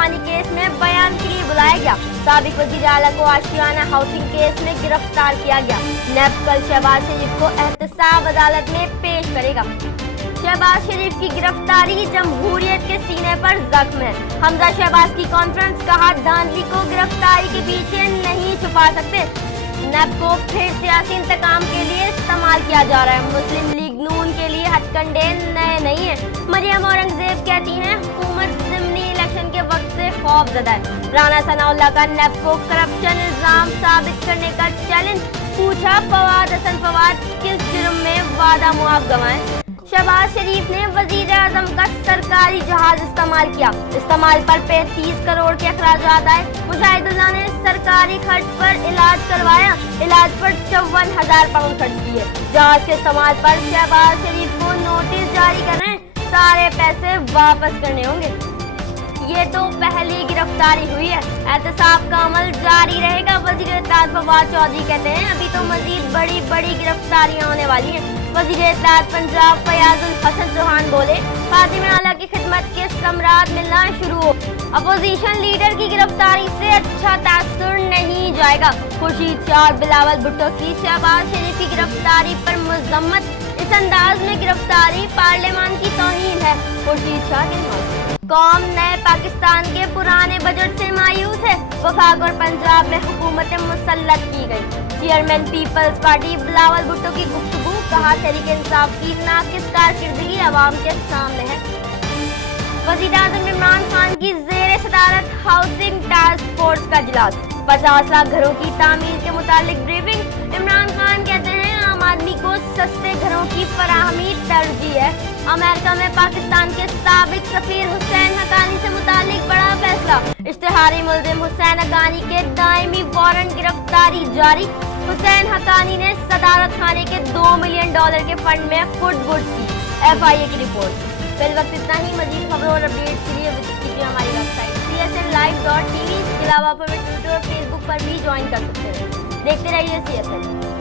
जाफानी case में बयान के लिए बुलाया गया। साबिक वज़ीर आला को आशियाना हाउसिंग केस में गिरफ्तार किया गया। नैब कल शहबाज शरीफ को एहतसाब अदालत में पेश करेगा। शहबाज शरीफ की गिरफ्तारी जमहूरियत के सीने पर जख्म है। हमजा शहबाज की कॉन्फ्रेंस, कहा धांधली को गिरफ्तारी के पीछे नहीं छुपा सकते। नैब को फिर सियासी इंतकाम के लिए इस्तेमाल किया जा रहा है। मुस्लिम लीग नून के लिए हथकंडे नए नहीं है। मरियम औरंगजेब कहती हैं हुकूमत ज़िमनी इलेक्शन के वक्त से खौफजदा है। राना सनाउल्लाह का नैब को करप्शन इल्जाम साबित करने का चैलेंज, पूछा फवाद हसन फवाद किस जुर्म में वादा मुआफ गवाएं। शहबाज शरीफ ने वजीर आजम का सरकारी जहाज इस्तेमाल किया। इस्तेमाल पर 35 करोड़ के अखराजात आए। मुशाहिदुल्लाह ने सरकारी खर्च पर इलाज करवाया। इलाज पर 54,000 पाउंड खर्च किए। जहाज के इस्तेमाल पर शहबाज शरीफ को नोटिस जारी कर रहे हैं। सारे पैसे वापस करने होंगे। ये तो पहली गिरफ्तारी हुई है। एहतसाब का अमल जारी रहेगा। वजीर इत्तेलात फवाद चौधरी कहते हैं अभी तो मजीद बड़ी बड़ी गिरफ्तारियां होने वाली हैं। वजीर इत्तेलात पंजाब फयाजुल हसन चौहान बोले खातिम आला की खिदमत के समरात मिलना शुरू हो। अपोजिशन लीडर की गिरफ्तारी से अच्छा तासुर नहीं जाएगा। खुर्शीद शाह और बिलावल भुट्टो की शहबाज शरीफ की गिरफ्तारी पर मजम्मत। इस अंदाज में गिरफ्तारी पार्लियामान की तौहीन है। खुर्शीद शाह के कौम नए पाकिस्तान के पुराने बजट से मायूस है। वफाक और पंजाब में हुकूमतें मुसल्लत की गई। चेयरमैन पीपल्स पार्टी बिलावल भुट्टो की गुफ्तगू, कहा तहरीक इंसाफ की नाकिस कारकर्दगी अवाम के सामने है। वज़ीर आज़म इमरान खान की ज़ेरे सदारत हाउसिंग टास्क फोर्स का इजलास, 50 लाख घरों की तामीर के मुतालिक ब्रीफिंग। इमरान खान कहते हैं आम आदमी को सस्ते घरों की फराहमी तरजीह है। अमेरिका में पाकिस्तान के साबिक सफीर हुसैन हक्कानी से मुतालिक बड़ा फैसला। इश्तिहारी मुल्जिम हुसैन हक्कानी के दायमी वारंट गिरफ्तारी जारी। हुसैन हक्कानी ने सदारत खाने के $2 मिलियन के फंड में फुट की। FIA की रिपोर्ट। फिल वक्त इतना ही। मजीद खबरों और अपडेट के लिए विजिट कीजिए हमारी वेबसाइट csnlive.tv। इसके अलावा आप हमें ट्विटर और फेसबुक पर भी ज्वाइन कर सकते हैं। देखते रहिए CSN।